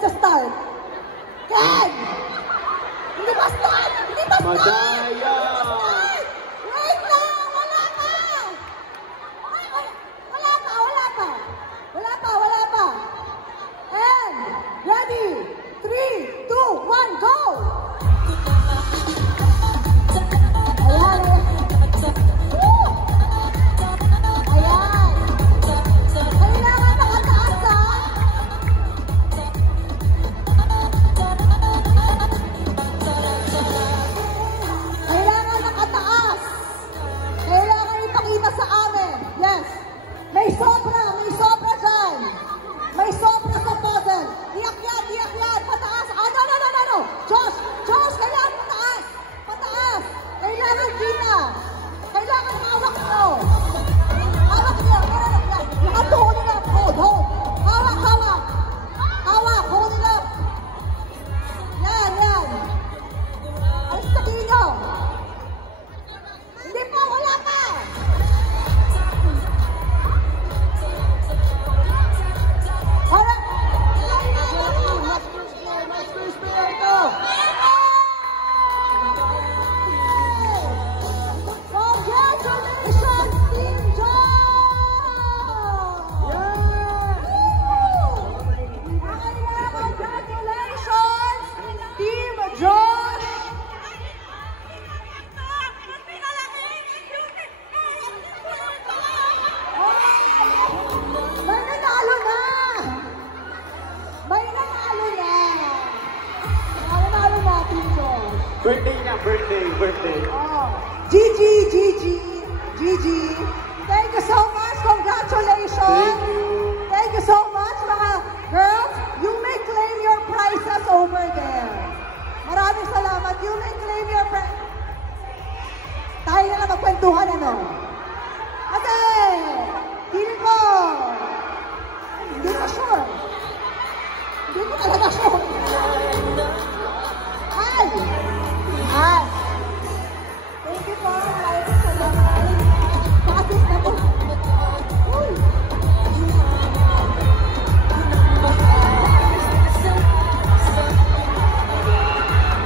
sa start. Ken! Hindi ba start? Hindi ba start? Madaya! Wait lang! Wala pa! Wala pa! And, ready? 3, 2, 1, go! Ayan! Woo! Ayan! Kailangan makataas ha! Kailangan nakataas! Kailangan ipakita sa amin! Yes! May sobra dyan! May sobra sa puzzle! Iyak! Pataas! No! Josh! Kailangan pataas! Pataas! Kailangan kita! Kailangan hawak nyo! Hawak nyo! You have to hold it up! Hold! Hawak! Hold it up! Yan! Alis sa kino! Hindi po! Wala pa! Harap! Congratulations, Team Josh! Congratulations, Team Josh! May nanalo na! Nanalo na, Team Josh. Birthday. Oh. Gigi. Thank you so much. Congratulations. Thank you so much, mga girls. You may claim your prizes over there. Maraming salamat. You may claim your prizes. Tayo na lang magkwentuhan, ano? Kasi, hindi ko sure. Hindi ko talaga sure. Hi! Thank you po. Maraming salamat. Pakis na po. Uy!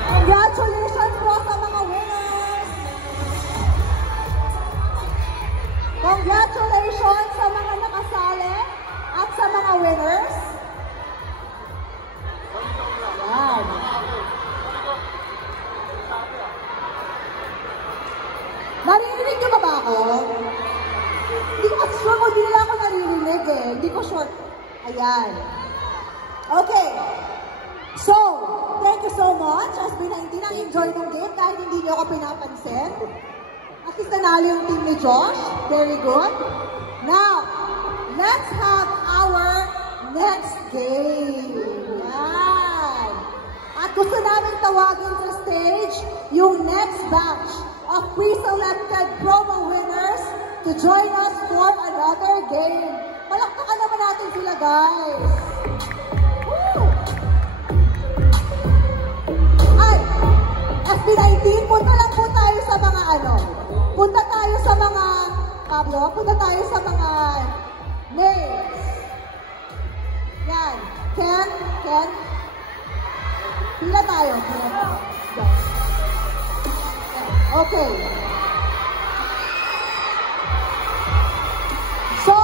Congratulations po sa mga winners! Congratulations sa mga nakasali at sa mga winners! Yan! Naririnig niyo ba ako? Hindi ko kasi sure kung hindi nila ako naririnig eh. Hindi ko sure. Ayan. Okay. So, thank you so much. As hindi na-enjoy ng game kahit hindi niyo ako pinapansin. At least nanalo yung team ni Josh. Very good. Now, let's have our next game. Yan. At gusto namin tawagin sa stage yung next batch of pre-selected promo winners to join us for another game. Palakpakan naman natin sila, guys. Woo! Ay, SB19, punta lang po tayo sa mga punta tayo sa mga, Pablo, punta tayo sa mga names. Yan. Ken. Pila tayo. Okay. So.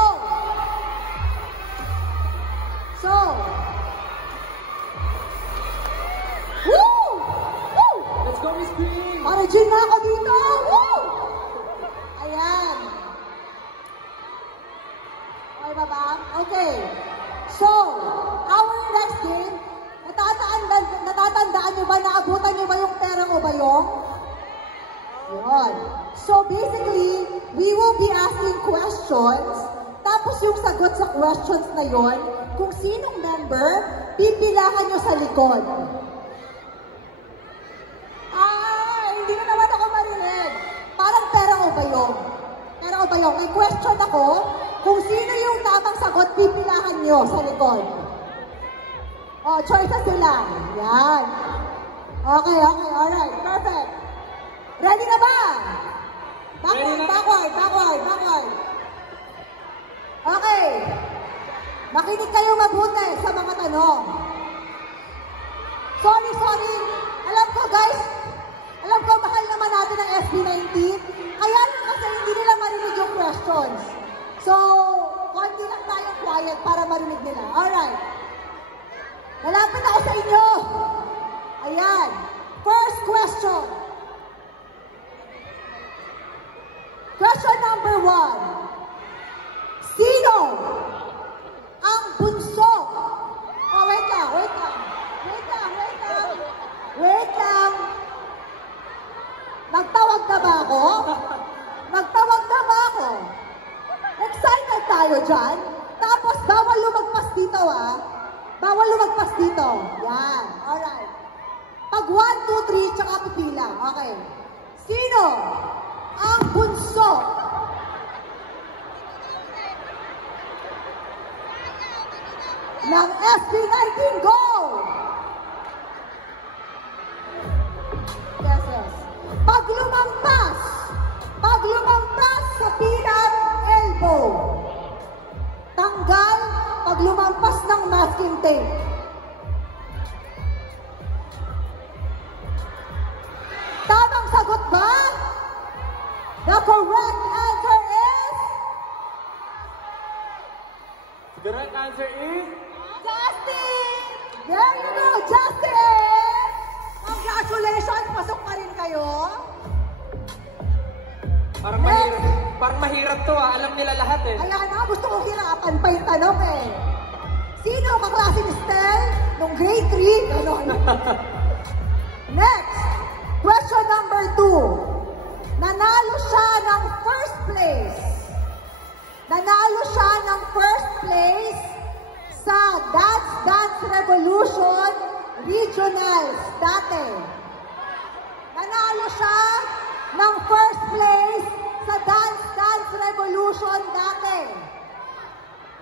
Woo! Let's go, Miss Queen! Origin na ako dito! Woo! Ayan. Okay ba ba? Okay. So, our next game, natatandaan nyo ba, naabutan nyo ba yung perang o bayong? Yun. So basically, we will be asking questions, tapos yung sagot sa questions na yon, kung sinong member, pipilahan nyo sa likod. Hindi na naman ako marinig. Parang perang o bayong. May question ako, kung sino yung tamang sagot, pipilahan nyo sa likod. Choices sila. Yan. Okay, alright, perfect. Ready na ba? Backward. Okay. Makinig kayo mabuti sa mga tanong. quiet para marinig nila. Alright. Malapit ako sa inyo. Ayan. First question. Question number 1. Sino ang bunso? Oh, wait lang. Wait lang. Nagtawag na ba ako? Excited tayo dyan. Tapos, bawal lumagpas dito, ah. Bawal lumagpas dito. Yan. Alright. Pag 1, 2, 3, tsaka pipila. Okay. Sino ang bunso? Ng SB19 Go! Yes. Pag lumampas sa pinang elbow. Tanggal pag lumampas ng masking tape. Tamang sagot ba? The correct answer is... The correct answer is... Justin! There you go, Justin! Congratulations! Pasok pa rin kayo. Parang mahirap to ah. Alam nila lahat eh. Ayan na, gusto ko hirapan pa yung tanong eh. Sino kaklase ni Stel nung grade 3? Ganon. Next, question number 2. Nanalo siya ng first place. Sa Dance Revolution Regionals dati. Nanalo siya ng first place sa Dance Revolution dati.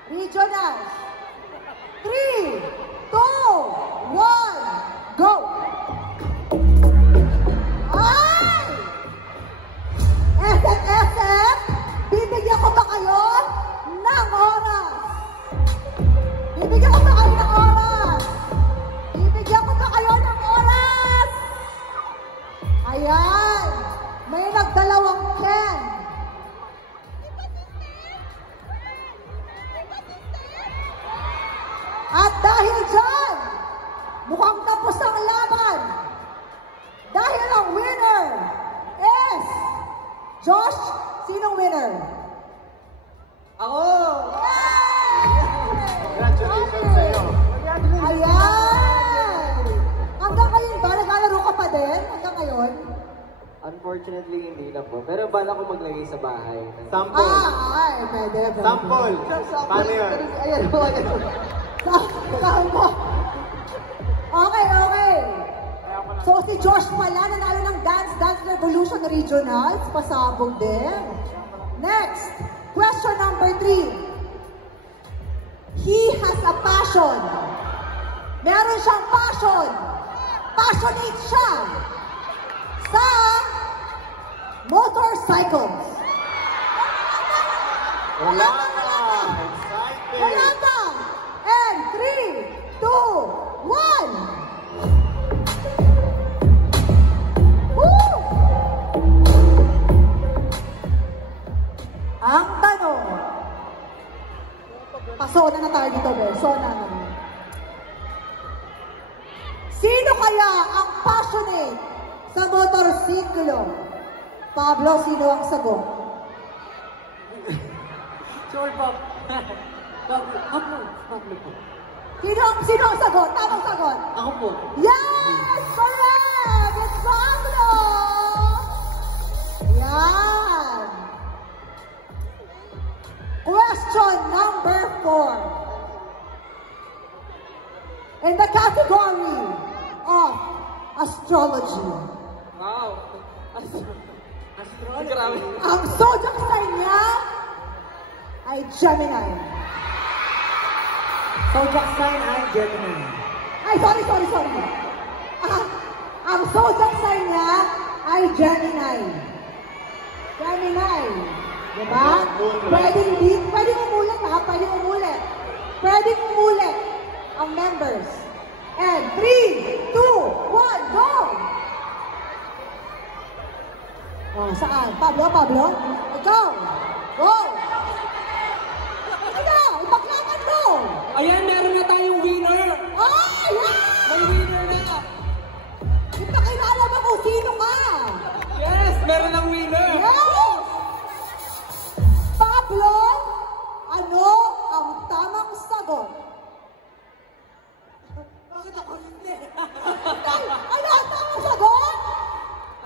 Regionals. 3, 2, 1, go! Ay! SF, bibigyan ko ba kayo ng oras? Bibigyan ko ba kayo ng oras? Ayan! May nagdalawang Ken. At dahil dyan, mukhang tapos ang laban. Dahil ang winner is... Josh, sinong winner? Ako! Yay! Congratulations sa'yo. Ayan! Hanggang ngayon ba? Naglalaro ka pa din? Hanggang ngayon? Unfortunately, hindi na po. Pero bala ko maglagay sa bahay. Sample. Ay, pwede. Sample. Paano yun? Ayan, Sample. Okay. So, si Josh pala, nanalo ng Dance Revolution Regionals. Pasabog din. Next, question number 3. He has a passion. Meron siyang passion. Passionate siya sa motorcycles. Wala na! Excited! Wala na! And 3, 2, 1! Woo! Ang tanong. Pasona na tayo dito, be. Sona na. Sino kaya ang passionate sa motorsiklo? Pablo, sino ang sagot? Sure, Bob. Pablo po. Sino ang sagot? Tamang sagot? Ako po. Yes! Correct! It's Pablo! Yan! Question number 4. In the category of astrology. Wow! Grabe. Ang zodiac sign niya ay Gemini. Zodiac sign ay Gemini. Ay, sorry. Ang zodiac sign niya ay Gemini. Diba? Pwedeng umulit ha, Pwedeng umulit ang members. And 3, 2, 1, go! Oh, saan? Pablo? Ikaw! Go! Ikaw! Ipaglaban mo! Ayan, meron na tayong winner! Ay! May winner na! Ipakilala mo kung sino ka! Yes! Meron ng winner! Yes! Pablo, ano ang tamang sagot? Bakit ako hindi? Ano ang tamang sagot?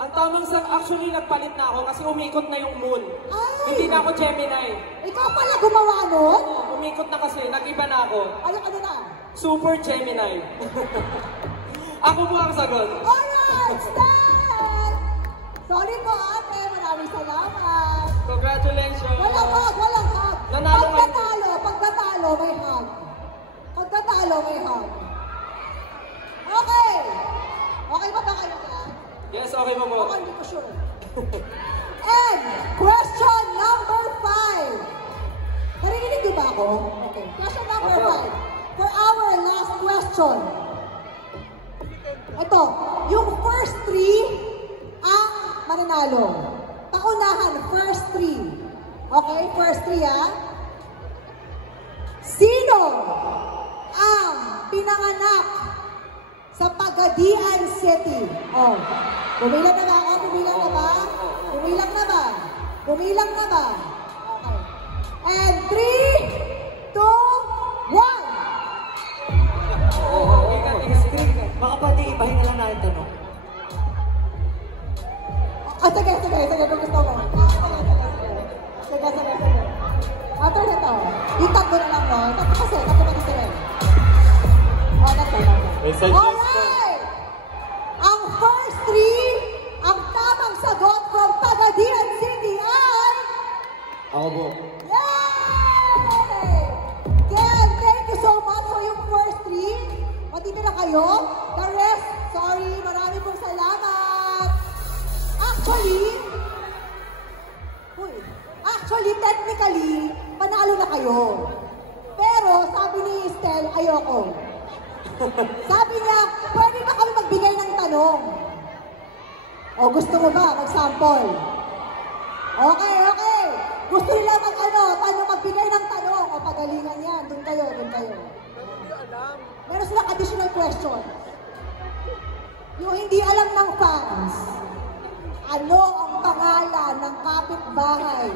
Ang tamang actually nagpalit na ako kasi umikot na yung moon. Ay! Hindi na ako Gemini. Ikaw pala gumawa nun? Umikot na kasi, nag-iba na ako. Ano na? Super Gemini. Ako po ang sagot. Alright, stand! Sorry po ate, maraming salamat. Congratulations! Walang hug. Nanalo ka. Pagkatalo, may hug. Pagkatalo, may hug. Okay! Okay ba ba kayo dyan? Yes, okay po po. Ako hindi ko sure. And question number 5. Narinig niyo ba ako? Okay. Question number 5. For our last question. Ito, yung first 3 ang mananalo. Paunahan, first 3. Okay, first 3 ah. Sino ang pinanganak sa Pagadian City? Oh, bumilang na ba ako? Bumilang na ba? Bumilang na ba? Bumilang na ba? Okay. And 3, 2, 1. Baka pwede ibahin na lang natin tanong. Sige. Kung gusto mo. Sige. After nito, yung tatlo na lang, no? Tatlo kasi sila. Tatlo. Alright! Ang first 3, ang tamang sagot from Pagadian City ay... Ako po. Yay! Ken, thank you so much for yung first 3. Matitira kayo. The rest, sorry, marami pong salamat. Actually, technically, panalo na kayo. Pero, sabi ni Estel, ayoko. Sabi niya, pwede ba kami magbigay ng tanong? O, gusto mo ba mag-sample? Okay. Gusto nila magbigay ng tanong. O, pagalingan yan. Doon kayo. Meron silang additional question. Yung hindi alam ng fans, ano ang pangalan ng kapitbahay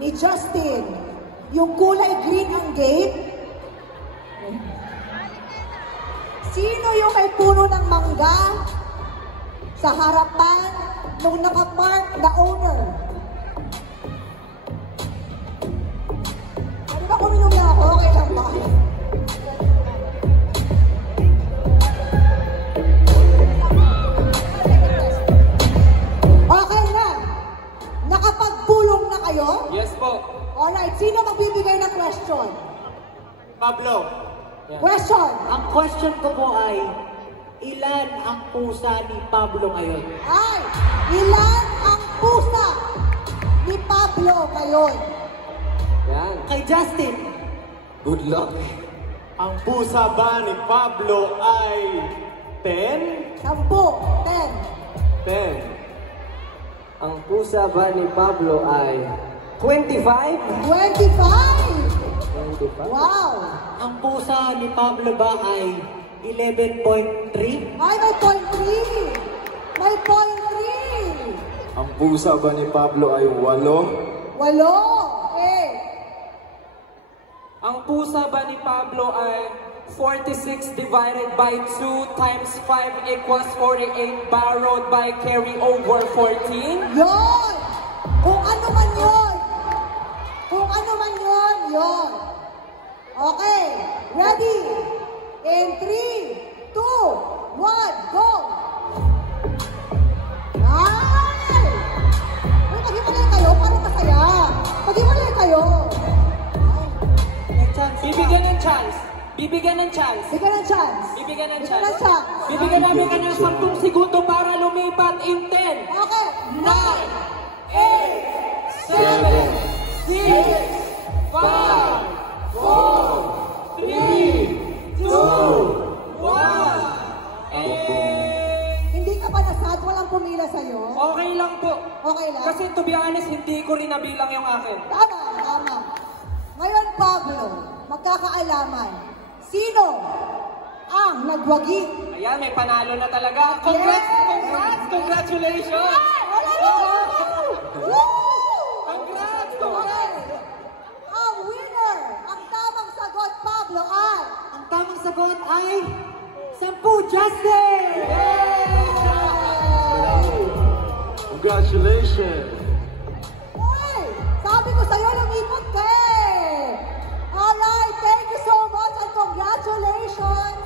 ni Justin? Yung kulay green ang gate? Sino yung may puno ng mangga sa harapan nung nakapark na owner? Ano ba kuminom na ako? Okay lang ba? Okay na. Nakapagpulong na kayo? Yes po. Alright, sino magbibigay ng question? Pablo. Question. Ang question ko po ay, ilan ang pusa ni Pablo ngayon? Ay, ilan ang pusa ni Pablo ngayon? Yan. Kay Justin. Good luck. Ang pusa ba ni Pablo ay 10? 10. 10. Ang pusa ba ni Pablo ay 25? 25. 25. Wow. Ang pusa ni Pablo ba ay 11.3? Ay, may point 3. May point 3. Ang pusa ba ni Pablo ay 8? 8. Ang pusa ba ni Pablo ay 46 divided by 2 times 5 equals 48 borrowed by carry over 14? Yon! Kung ano man yun! Yun! Okay! Ready? In 3, 2, 1, go! Ay! Maghiwalay kayo para masaya! Maghiwalay kayo! Bibigyan ng chance. Bibigyan ng chance. Bibigyan namin ka ng 10 segundo para lumipat in 10, Okay! 9, 8, 7, 6, 5, 4, 3, 2, 1, Hindi ka pa nasad? Walang pumila sa'yo? Okay lang po. Okay lang? Kasi to be honest, hindi ko rin nabilang yung akin. Tama. Ngayon, Pablo, magkakaalaman. Sino ang nagwagi? Ayan, may panalo na talaga. Congrats! Yes! Congrats! Congratulations! Woo! Congrats! Okay. Ang winner, ang tamang sagot, Pablo, ay... Ang tamang sagot ay 10 Justin! Congratulations! Uy! Sabi ko sa'yo, lumipot ka eh! Alright, thank you so much and congratulations!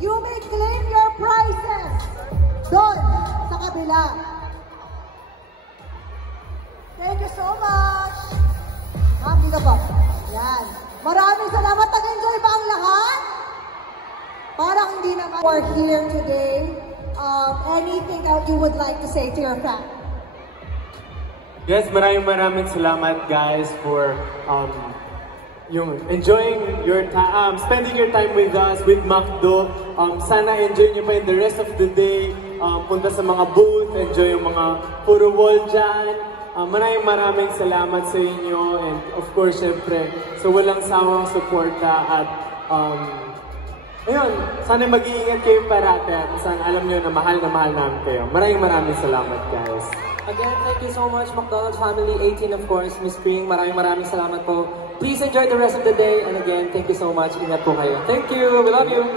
You may claim your prizes doon sa kabila. Thank you so much! Happy ka ba? Yan. Maraming salamat. Nag-enjoy ba ang lahat? Parang hindi naman we're here today. Anything that you would like to say to your fans? Yes, maraming salamat guys for yung enjoying your time, spending your time with us, with McDo. Sana enjoy nyo pa in the rest of the day. Punta sa mga booth, enjoy yung mga puro wall dyan. Maraming salamat sa inyo and of course, syempre, sa walang sawang suporta at ayun, sana mag-iingat kayo parate at sana alam nyo na mahal namin kayo. Maraming salamat guys. Again, thank you so much, McDonald's Family 18, of course, Miss Spring. Maraming salamat po. Please enjoy the rest of the day. And again, thank you so much. Ingat po kayo. Thank you. We love you.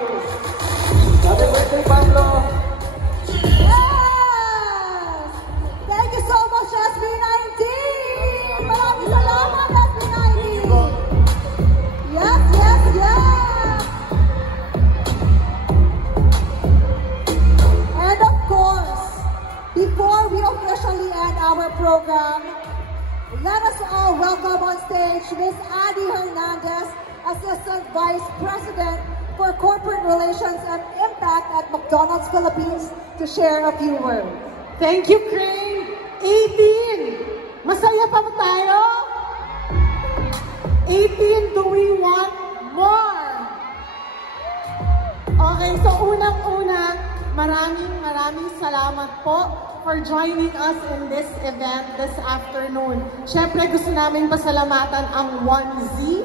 Happy birthday, Pablo. Yes! Thank you so much, SB19! Maraming salamat, SB19! Yes! And of course, before we officially end our program, let us all welcome on stage Ms. Adi Hernandez, Assistant Vice President for Corporate Relations and Impact at McDonald's Philippines, to share a few words. Thank you, Crane. 18! Masaya pa ba tayo? 18, do we want more? Okay, so unang-una, maraming salamat po for joining us in this event this afternoon. Siyempre, gusto namin pasalamatan ang 1Z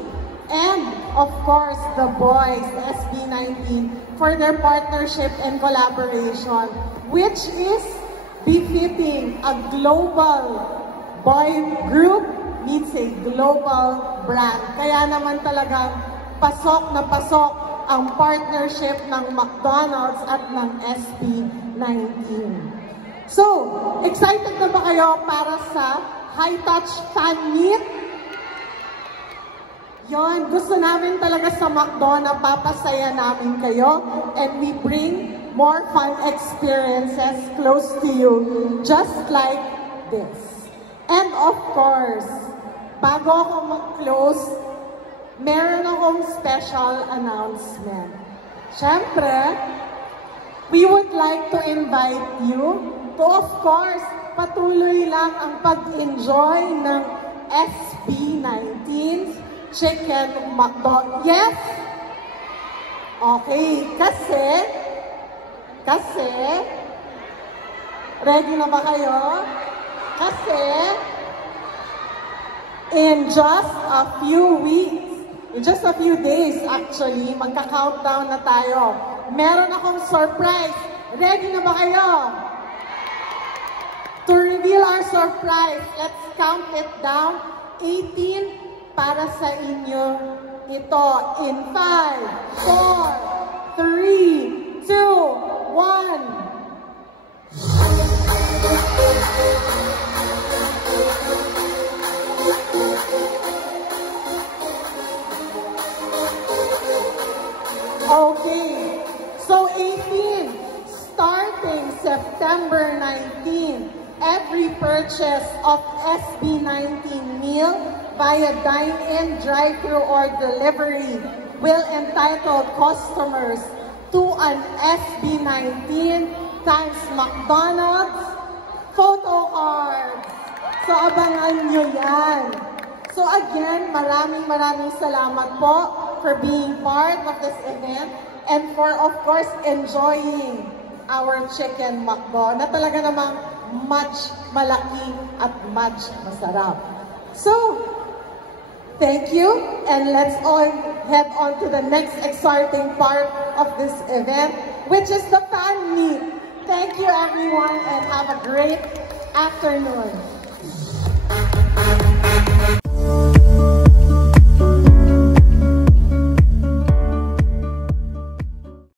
and, of course, the boys, the SB19, for their partnership and collaboration, which is befitting a global boy group needs a global brand. Kaya naman talagang pasok na pasok ang partnership ng McDonald's at ng SB19. So, excited na ba kayo para sa High Touch Fan Meet? Yon, gusto namin talaga sa McDo na papasaya namin kayo and we bring more fun experiences close to you, just like this. And of course, bago ako mag-close, meron akong special announcement. Siyempre, we would like to invite you to, of course, patuloy lang ang pag-enjoy ng SB19 Chicken McDo. Yes? Okay, kasi, ready na ba kayo? Kasi, in just a few weeks, in just a few days actually, magka-countdown na tayo. Meron akong surprise. Ready na ba kayo? To reveal our surprise, let's count it down. 18 para sa inyo ito. In 5, 4, 3, 2, 1. Okay, so 18, starting September 19, every purchase of SB19 meal via dine-in, drive-thru, or delivery will entitle customers to an SB19 times McDonald's photo card. So abangan nyo yan. So again, maraming salamat po for being part of this event and for, of course, enjoying our Chicken McDo na talaga namang much malaki at much masarap. So, Thank you, and let's all head on to the next exciting part of this event, which is the fan meet. Thank you, everyone, and have a great afternoon.